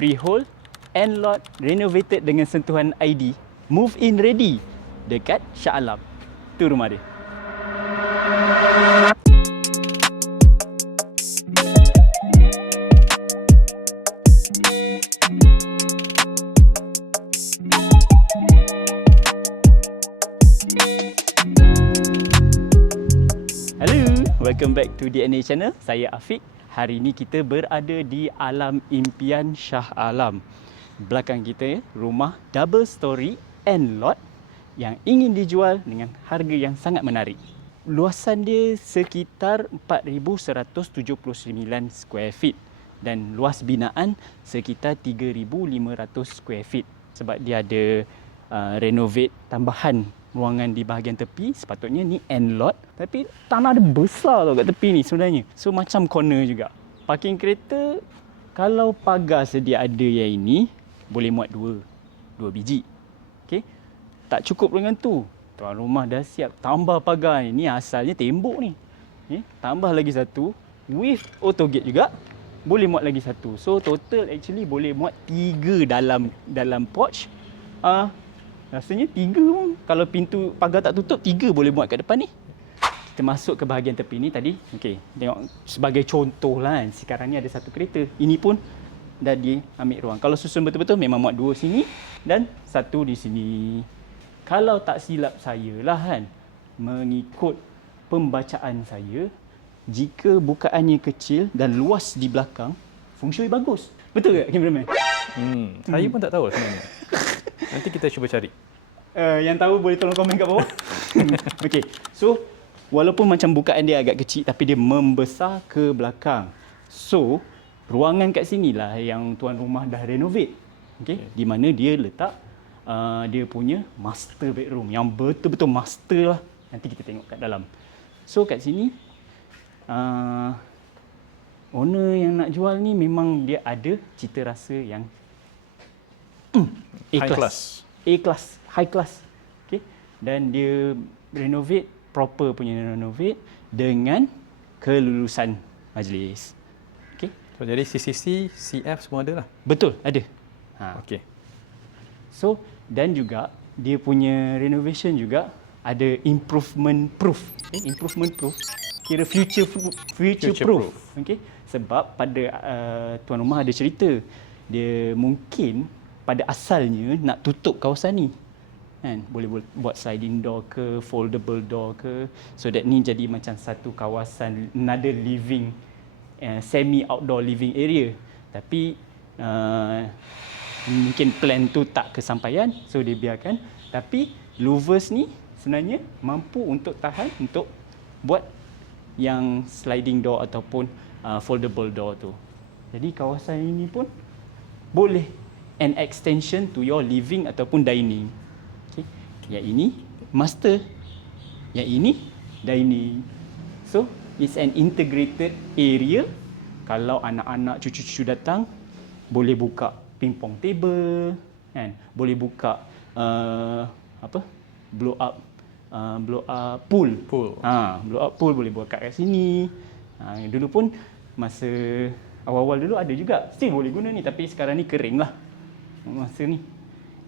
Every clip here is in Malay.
freehold, end lot, renovated dengan sentuhan ID, move in ready dekat Shah Alam. Tu rumah dia. Welcome back to DNA Channel. Saya Afiq. Hari ini kita berada di Alam Impian Shah Alam. Belakang kita rumah double story end lot yang ingin dijual dengan harga yang sangat menarik. Luasan dia sekitar 4,179 square feet dan luas binaan sekitar 3,500 square feet sebab dia ada renovate tambahan ruangan di bahagian tepi. Sepatutnya ni end lot, tapi tanah dia besar tau kat tepi ni sebenarnya. So macam corner juga. Parking kereta, kalau pagar sedia ada yang ini, boleh muat dua biji. Okay? Tak cukup dengan tu, tuan rumah dah siap tambah pagar ni. Ni asalnya tembok ni. Okay? Tambah lagi satu, with auto gate juga, boleh muat lagi satu. So total actually boleh muat 3 dalam porch. Rasanya 3 pun. Kalau pintu pagar tak tutup, 3 boleh muat kat depan ni. Kita masuk ke bahagian tepi ni tadi. Okey, tengok sebagai contoh lah kan. Sekarang ni ada satu kereta. Ini pun dah diambil ruang. Kalau susun betul-betul memang muat 2 sini dan 1 di sini. Kalau tak silap saya lah kan, mengikut pembacaan saya, jika bukaannya kecil dan luas di belakang, feng shui bagus. Betul tak, cameraman? Saya pun tak tahu sebenarnya. Nanti kita cuba cari. Yang tahu boleh tolong komen kat bawah. Okey. So, walaupun macam bukaan dia agak kecil tapi dia membesar ke belakang. So, ruangan kat sinilah yang tuan rumah dah renovate. Okey, di mana dia letak dia punya master bedroom yang betul-betul master lah. Nanti kita tengok kat dalam. So, kat sini owner yang nak jual ni memang dia ada cita rasa yang High class. A-class, high class. Okay. Dan dia renovate, proper punya renovate dengan kelulusan majlis. Okay. So, jadi CCC, CF semua ada lah? Betul, ada. Okey. So, dan juga dia punya renovation juga ada improvement proof. Improvement proof kira future proof. Okay. Sebab pada tuan rumah ada cerita, dia mungkin pada asalnya nak tutup kawasan ni kan, boleh buat sliding door ke, foldable door ke, so that ni jadi macam satu kawasan another living semi outdoor living area. Tapi mungkin plan tu tak kesampaian, so dia biarkan. Tapi louvers ni sebenarnya mampu untuk tahan untuk buat yang sliding door ataupun foldable door tu. Jadi kawasan ini pun boleh an extension to your living ataupun dining. Okay. Yang ini master, yang ini dining. So, it's an integrated area. Kalau anak-anak, cucu-cucu datang, boleh buka ping-pong table, kan? Boleh buka blow up pool. Blow up pool boleh buat kat sini. Dulu pun masa awal-awal dulu ada juga. Still boleh guna ni, tapi sekarang ni kering lah masa ni.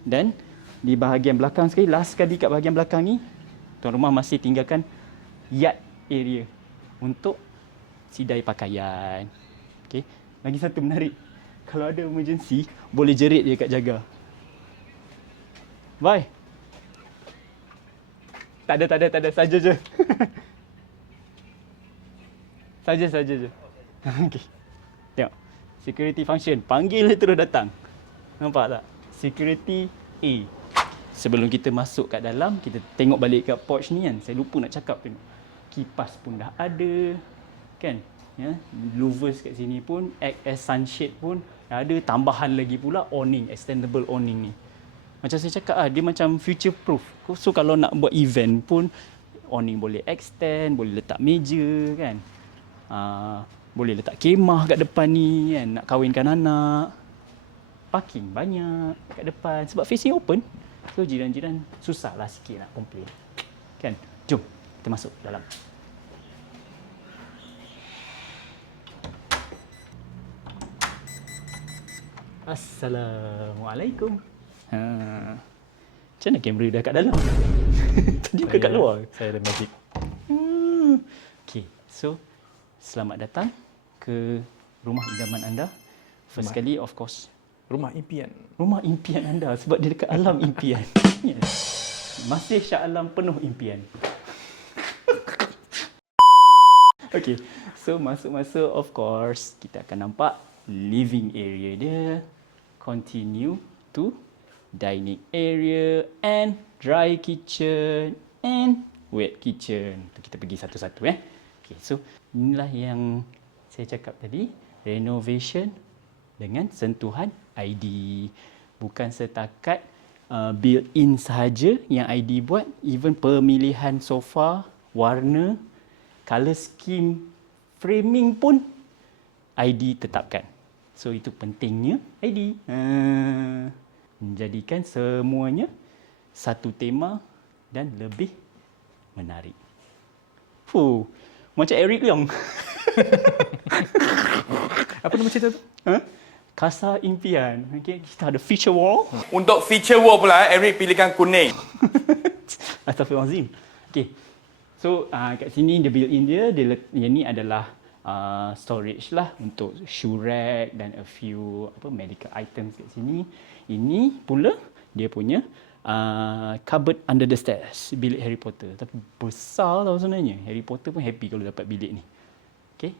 Dan di bahagian belakang sekali, last sekali kat bahagian belakang ni, tuan rumah masih tinggalkan yard area untuk sidai pakaian. Okey, lagi satu menarik, kalau ada emergency boleh jerit je kat jaga. Bye. Tak ada, saja je. saja je. Okey. Tengok. Security function, panggil dia terus datang. Nampak tak? Security A. Sebelum kita masuk kat dalam, kita tengok balik kat porch ni kan. Saya lupa nak cakap tu. Kipas pun dah ada. Kan? Ya, louvers kat sini pun, act as sunshade pun ada. Tambahan lagi pula awning, extendable awning ni. Macam saya cakap dia macam future proof. So kalau nak buat event pun, awning boleh extend, boleh letak meja kan. Boleh letak kemah kat depan ni kan, nak kahwinkan anak. Parking banyak kat depan sebab facing open. So jiran-jiran susahlah sikit nak komplain. Kan? Jom kita masuk dalam. Assalamualaikum. Ha. Macam mana kamera dah kat dalam? Tadi ke kat luar? Saya ada magic. Okay, so selamat datang ke rumah idaman anda. First kali, of course, Rumah impian. rumah impian anda sebab dia dekat alam impian. Yes. Masih Shah Alam penuh impian. Okay, so masuk-masuk, of course, kita akan nampak living area dia. Continue to dining area and dry kitchen and wet kitchen. Kita pergi satu-satu Okay, so inilah yang saya cakap tadi, renovation dengan sentuhan ID. Bukan setakat built-in sahaja yang ID buat, even pemilihan sofa, warna, color scheme, framing pun ID tetapkan. So itu pentingnya ID. Menjadikan semuanya satu tema dan lebih menarik. Macam Eric Leong. Apa nama cerita tu? Casa Impian. Okay, kita ada feature wall. Untuk feature wall pula, Eric pilihkan kuning. Astaghfirullahalazim. Okay. So kat sini dia built-in yang ni adalah storage lah untuk shoe rack dan a few medical items kat sini. Ini pula dia punya cupboard under the stairs, bilik Harry Potter. Tapi besar tau sebenarnya. Harry Potter pun happy kalau dapat bilik ni. Okay.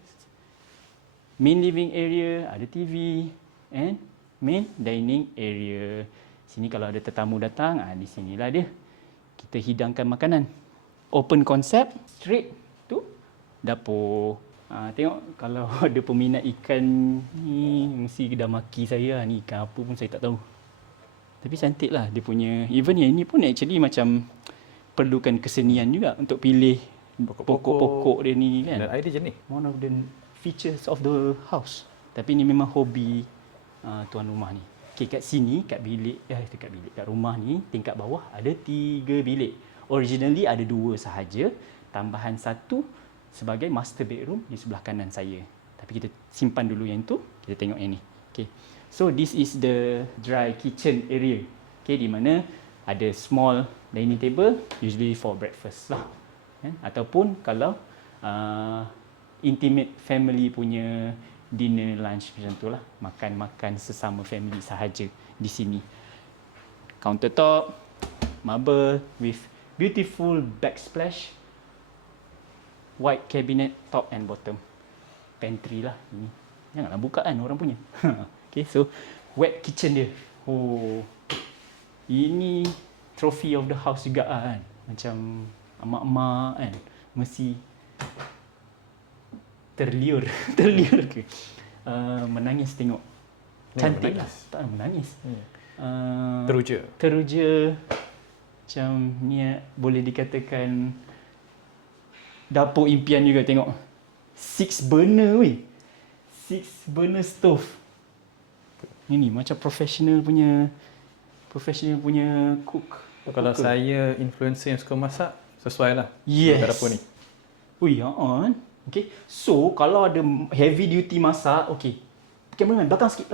Main living area, ada TV and main dining area. Sini kalau ada tetamu datang, di sinilah dia. Kita hidangkan makanan. Open concept, straight to dapur. Tengok kalau ada peminat ikan ni, mesti dah maki saya ni ikan apa pun saya tak tahu. Tapi cantik lah dia punya. Even yang ini pun actually macam perlukan kesenian juga untuk pilih pokok-pokok dia ni kan. Dan idea jenis. One of the features of the house. Tapi ni memang hobi tuan rumah ni. Okay, kat sini, kat rumah ni, tingkat bawah ada 3 bilik. Originally ada 2 sahaja, tambahan 1 sebagai master bedroom di sebelah kanan saya. Tapi kita simpan dulu yang tu, kita tengok yang ni. Okay. So this is the dry kitchen area. Okay, di mana ada small dining table, usually for breakfast lah. Ataupun kalau intimate family punya dinner, lunch macam tu lah. Makan-makan sesama family sahaja di sini. Countertop, marble with beautiful backsplash. White cabinet top and bottom. Pantry lah ini. Janganlah buka kan orang punya. Okay, so wet kitchen dia. Ini trophy of the house juga kan. Macam emak-emak kan. Mesti terliur ke. Menangis tengok. Cantik lah. Tak menangis. Teruja. Macam ni boleh dikatakan dapur impian juga tengok. 6 burner weh. 6 burner stove. Ini macam professional punya cook. Kalau saya influencer yang suka masak, sesuai lah. Yes. Dapur ni. Kan. Okay. So kalau ada heavy duty masak, okay. Cameraman belakang sikit.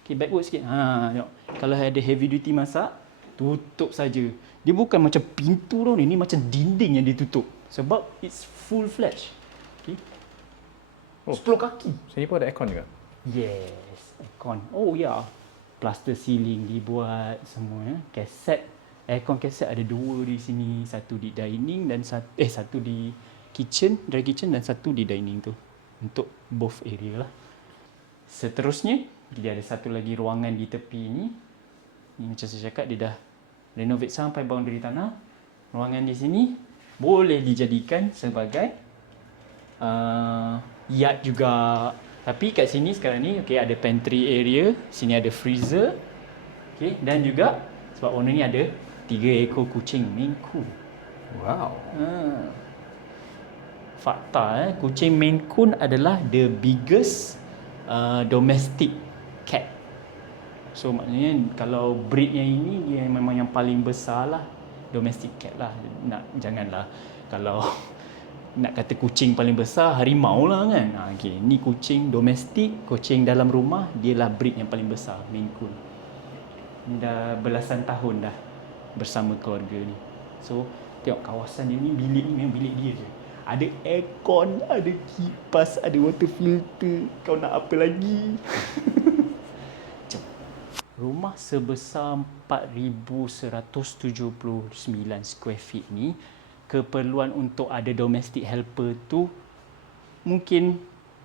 Okay, backward sikit. Tengok. Kalau ada heavy duty masak, tutup saja. Dia bukan macam pintu tau ni, macam dinding yang ditutup. Sebab it's full fledged. Okay. 10 kaki. Sini pun ada aircon juga. Yes, aircon. Oh ya. Yeah. Plaster ceiling dibuat semua. Aircon kaset ada 2 di sini, satu di dining dan satu di kitchen, dry kitchen dan satu di dining tu. Untuk both area lah. Seterusnya, dia ada satu lagi ruangan di tepi ni. Ni macam saya cakap, dia dah renovate sampai boundary tanah. Ruangan di sini boleh dijadikan sebagai yard juga. Tapi kat sini sekarang ni ada pantry area, sini ada freezer. Okay, dan juga sebab owner ni ada 3 ekor kucing Maine Coon. Wow. Fakta kucing Maine Coon adalah the biggest domestic cat. So maknanya kalau breed yang ini dia memang yang paling besar lah, domestic cat lah. Janganlah kalau nak kata kucing paling besar, harimau lah kan. Okay. Ni kucing domestik, kucing dalam rumah, dia lah breed yang paling besar, Maine Coon. Dah belasan tahun dah bersama keluarga ni. So tengok kawasan dia ni, bilik ni memang bilik dia je. Ada aircon, ada kipas, ada water filter. Kau nak apa lagi? Jom. Rumah sebesar 4,179 square feet ni, keperluan untuk ada domestic helper tu mungkin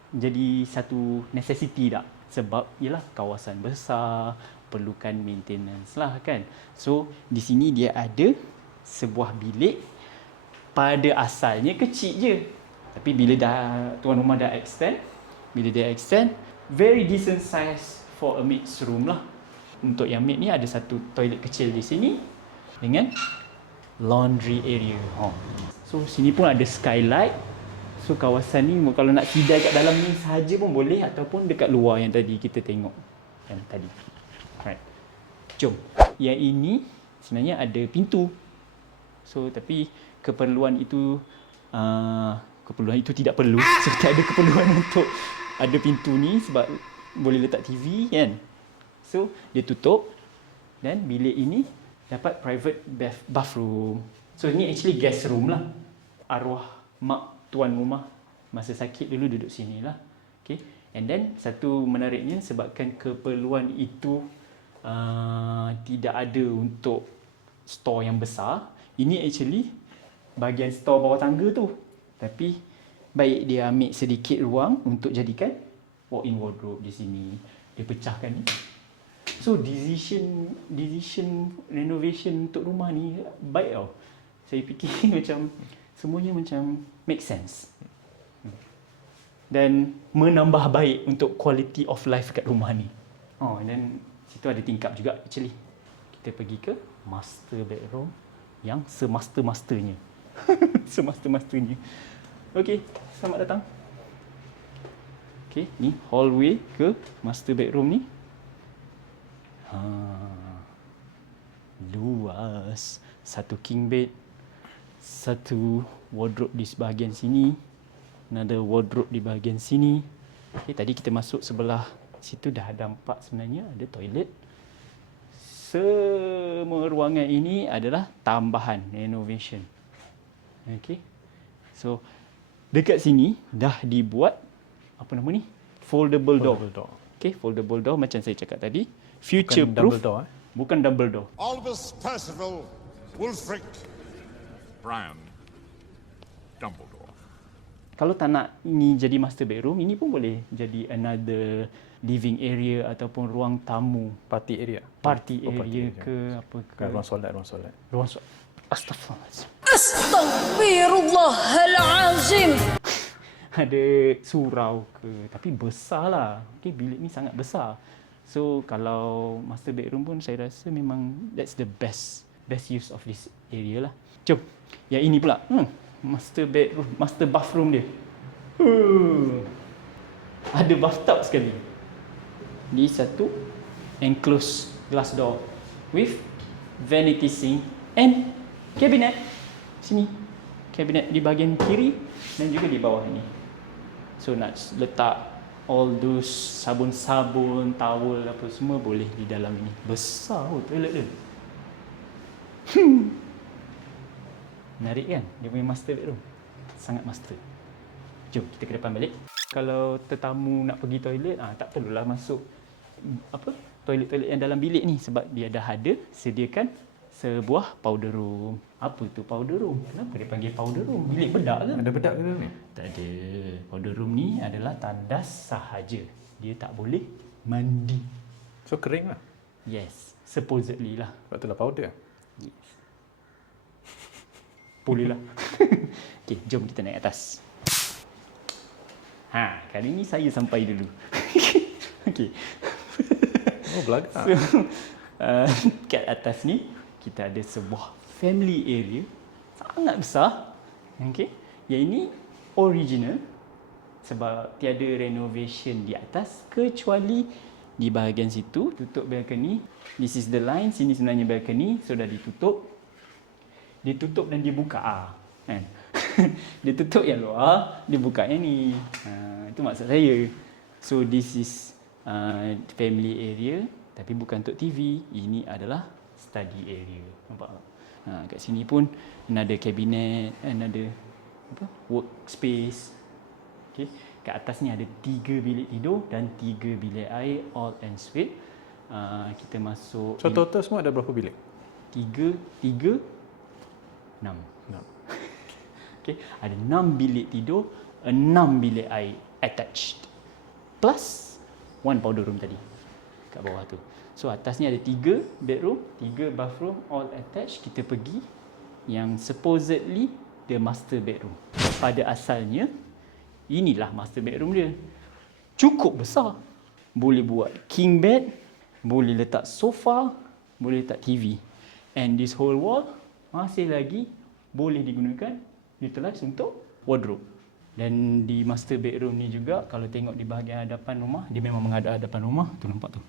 jadi satu necessity tak? Sebab ialah kawasan besar, perlukan maintenance lah kan. So di sini dia ada sebuah bilik, pada asalnya kecil je. Tapi bila tuan rumah dah extend, very decent size for a maid's room lah. Untuk yang maid ni ada satu toilet kecil di sini dengan laundry area. So sini pun ada skylight. So kawasan ni kalau nak sidai kat dalam ni sahaja pun boleh, ataupun dekat luar yang tadi kita tengok. Yang tadi. Alright. Jom. Yang ini sebenarnya ada pintu. So tapi keperluan itu tidak perlu. Seperti ada keperluan untuk ada pintu ni sebab boleh letak TV kan. So dia tutup, dan bilik ini dapat private bathroom. So ni actually guest room lah. Arwah mak tuan rumah masa sakit dulu duduk sini lah. Okay. And then satu menariknya, sebabkan keperluan itu tidak ada untuk store yang besar, ini actually bahagian store bawah tangga tu. Tapi baik dia ambil sedikit ruang untuk jadikan walk-in wardrobe di sini. Dia pecahkan ni. So decision renovation untuk rumah ni baik tau. Saya fikir macam semuanya macam make sense. Dan menambah baik untuk quality of life kat rumah ni. Oh, and then situ ada tingkap juga actually. Kita pergi ke master bedroom yang semaster-masternya. Semaster-masternya. Okey, selamat datang. Okey, ni hallway ke master bedroom ni. Luas. Satu king bed, satu wardrobe di sebahagian sini, another wardrobe di bahagian sini. Okey, tadi kita masuk sebelah situ dah ada nampak sebenarnya ada toilet. Semua ruangan ini adalah tambahan renovation. Okey. So dekat sini dah dibuat apa nama ni? Foldable door. Okey, foldable door macam saya cakap tadi. Future proof. Bukan double door. Albus Percival Wulfric Brown, Dumbledore. Kalau tak nak ini jadi master bedroom, ini pun boleh jadi another living area ataupun ruang tamu. Party area. Party Oh, area party ke apa ke. Kan ruang solat. Ruang solat. Astaghfirullahaladzim. Astaghfirullahalazim. Ada surau ke, tapi besar lah. Okay, bilik ni sangat besar. So kalau master bedroom pun saya rasa memang that's the best use of this area lah. Jom, yang ini pula. Master bedroom, master bathroom dia. Ada bathtub sekali. Ni satu enclosed glass door with vanity sink and cabinet. Sini. Cabinet di bahagian kiri dan juga di bawah ni. So nak letak all those sabun-sabun, towel apa semua boleh di dalam ini. Besar toilet dia. Menarik kan? Dia punya master bedroom. Sangat master. Jom kita ke depan balik. Kalau tetamu nak pergi toilet, tak perlulah masuk toilet-toilet yang dalam bilik ni sebab dia dah ada sediakan sebuah powder room. Apa tu powder room? Kenapa dia panggil powder room? Bilik bedak ke? Ada bedak ke dalam ni? Tak ada. Powder room ni adalah tandas sahaja. Dia tak boleh mandi. So kering lah. Yes, supposedly lah. Sebab tu lah powder. Yes. Boleh lah. Okay, jom kita naik atas. Kali ni saya sampai dulu. Okay. Oh, belagak. So, kat atas ni, kita ada sebuah family area. Sangat besar. Okay. Yang ini original. Sebab tiada renovation di atas. Kecuali di bahagian situ, tutup balcony. This is the line. Sini sebenarnya balcony. So, dah ditutup. Ditutup dan dibuka. Kan? Dia tutup yang luar, dia buka yang ni. Itu maksud saya. So this is family area, tapi bukan untuk TV. Ini adalah study area. Nampak tak? Kat sini pun ada cabinet, ada workspace. Okay. Kat atas ni ada 3 bilik tidur dan 3 bilik air, all en suite. Kita masuk. So total semua ada berapa bilik? 6. Okay. Ada 6 bilik tidur, 6 bilik air attached. Plus 1 powder room tadi kat bawah tu. So atas ni ada 3 bedroom, 3 bathroom, all attached. Kita pergi yang supposedly the master bedroom. Pada asalnya inilah master bedroom dia. Cukup besar. Boleh buat king bed, boleh letak sofa, boleh letak TV. And this whole wall masih lagi boleh digunakan, utilize untuk wardrobe. Dan di master bedroom ni juga, kalau tengok di bahagian hadapan rumah, dia memang menghadap hadapan rumah. Tu nampak tu.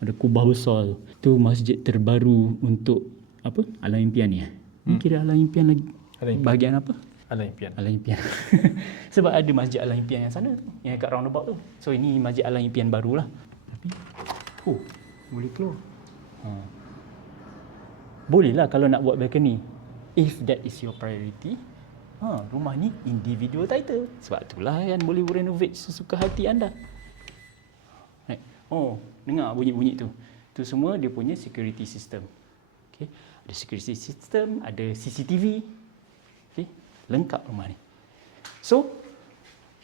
Ada kubah besar tu. Tu masjid terbaru untuk apa? Alam Impian ni. Ni kira Alam Impian lagi. Bahagian apa? Alam Impian. Alam Impian. Sebab ada masjid Alam Impian yang sana tu, yang kat roundabout tu. So ini masjid Alam Impian barulah. Tapi boleh keluar. Bolehlah kalau nak buat balcony. If that is your priority. Rumah ni individual title. Sebab itulah kan boleh renovate sesuka hati anda. Right. Dengar bunyi-bunyi tu. Tu semua dia punya security system. Okay. Ada security system, ada CCTV. Okay. Lengkap rumah ni. So,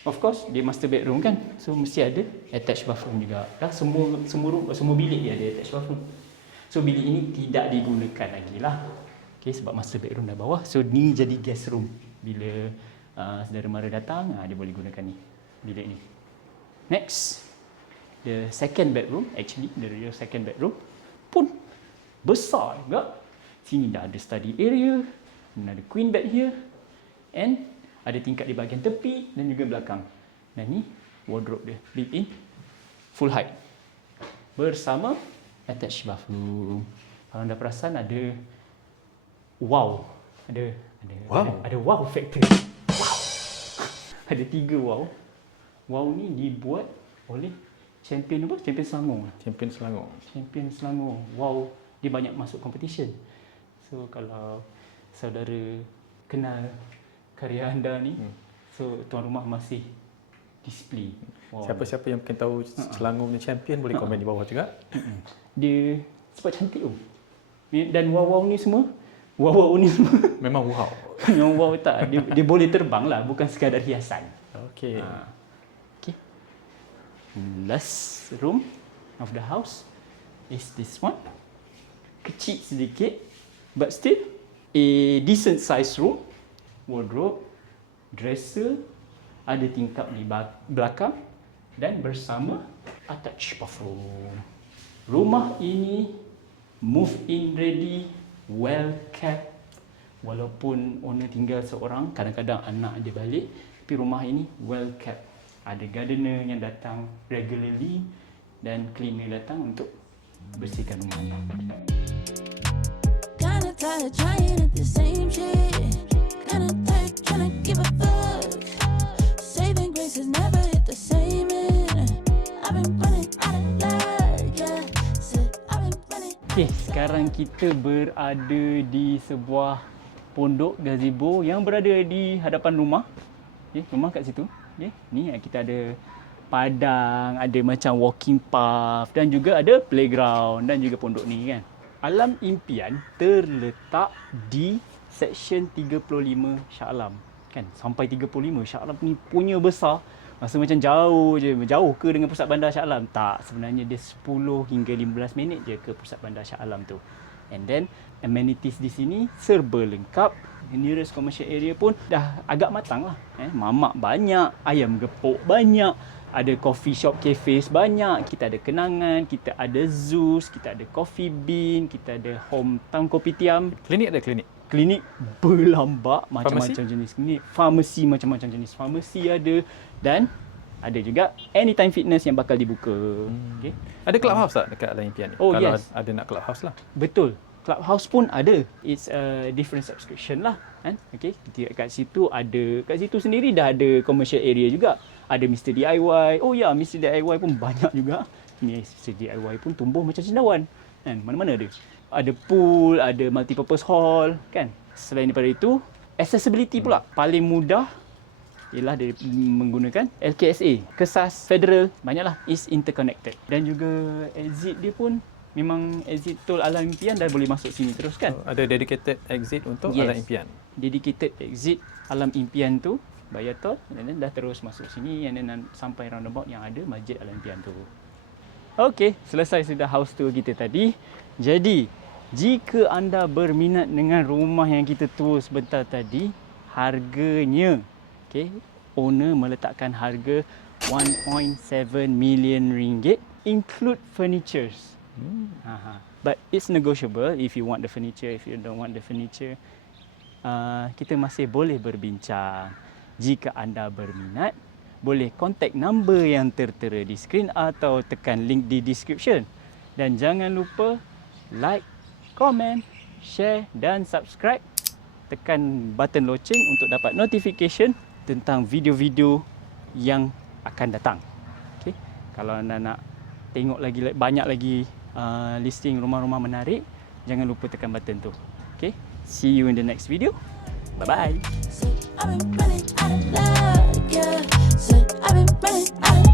of course, dia master bedroom kan. So, mesti ada attached bathroom juga. Semua bilik dia ada attached bathroom. So, bilik ini tidak digunakan lagi lah. Okay, sebab master bedroom dah bawah. So, ni jadi guest room. Bila saudara mara datang, dia boleh gunakan ni. Bilik ni. Next. The second bedroom, actually, the real second bedroom pun besar juga. Sini dah ada study area. Dan ada queen bed here. And ada tingkat di bahagian tepi dan juga belakang. Dan ni wardrobe dia. Built-in. Full height. Bersama attached bathroom. Kalau anda perasan ada wow. Ada wow factor. Wow. Ada 3 wow. Wow ni dibuat oleh champion apa? Champion Selangor. Champion Selangor. Wow, dia banyak masuk competition. So kalau saudara kenal karya anda ni, so tuan rumah masih display. Wow. Siapa-siapa yang mungkin tahu Selangor punya champion boleh komen di bawah juga. Dia sebab cantik tu. Dan wow ni semua memang wow. Memang wow tak. Dia boleh terbang lah, bukan sekadar hiasan. Okey. Okay. Last room of the house is this one. Kecil sedikit, but still a decent size room. Wardrobe, dresser, ada tingkap di belakang dan bersama attached bathroom. Rumah ini move in ready, well kept. Walaupun owner tinggal seorang, kadang-kadang anak dia balik, tapi rumah ini well kept. Ada gardener yang datang regularly dan cleaner datang untuk bersihkan rumah ini. Kinda tired trying at the same shit. Kinda tired trying to give a fuck. Saving grace has never hit the same end. I've been running out of luck, yeah. Said I've been running. Okay, sekarang kita berada di sebuah pondok gazebo yang berada di hadapan rumah. Okay, rumah kat situ. Okay, ni kita ada padang, ada macam walking path dan juga ada playground dan juga pondok ni kan. Alam Impian terletak di section 35 Shah Alam. Kan, sampai 35 Shah Alam ni punya besar. Rasa macam jauh je. Jauh ke dengan pusat bandar Shah Alam? Tak, sebenarnya dia 10 hingga 15 minit je ke pusat bandar Shah Alam tu. And then amenities di sini serba lengkap. Nearest commercial area pun dah agak matang lah. Mamak banyak, ayam gepuk banyak, ada coffee shop, cafes banyak. Kita ada kenangan, kita ada zoos, kita ada coffee bean, kita ada hometown kopitiam. Klinik ada klinik? Klinik berlambak macam-macam jenis klinik. Farmasi macam-macam jenis farmasi ada. Dan ada juga Anytime Fitness yang bakal dibuka. Okay. Ada clubhouse tak dekat Alam Impian ni? Oh, kalau yes. ada nak clubhouse lah. Betul. Clubhouse pun ada. It's a different subscription lah kan. Okay, kat situ ada, kat situ sendiri dah ada commercial area juga. Ada Mr. DIY. Oh ya, Mr. DIY pun banyak juga. Mr. DIY pun tumbuh macam cendawan kan. Mana-mana ada. Ada pool, ada multipurpose hall kan. Selain daripada itu, accessibility pula. Paling mudah ialah dia menggunakan LKSA. Kesas Federal banyaklah is interconnected. Dan juga exit dia pun memang exit tol Alam Impian dah boleh masuk sini terus kan. Ada dedicated exit untuk Yes. Alam Impian. Dedicated exit Alam Impian tu bayar tol dan then dah terus masuk sini and then sampai roundabout yang ada Masjid Alam Impian tu. Okey, selesai sudah house tour kita tadi. Jadi, jika anda berminat dengan rumah yang kita tour sebentar tadi, harganya, okey, owner meletakkan harga 1.7 million ringgit include furnitures. But it's negotiable if you want the furniture, if you don't want the furniture. Kita masih boleh berbincang. Jika anda berminat, boleh contact number yang tertera di skrin atau tekan link di description. Dan jangan lupa like, komen, share dan subscribe. Tekan button loceng untuk dapat notification tentang video-video yang akan datang. Okay? Kalau anda nak tengok lagi banyak lagi listing rumah-rumah menarik, jangan lupa tekan button tu. Okay? See you in the next video. Bye-bye. Said I've been running out of luck, yeah. Said I've been running out of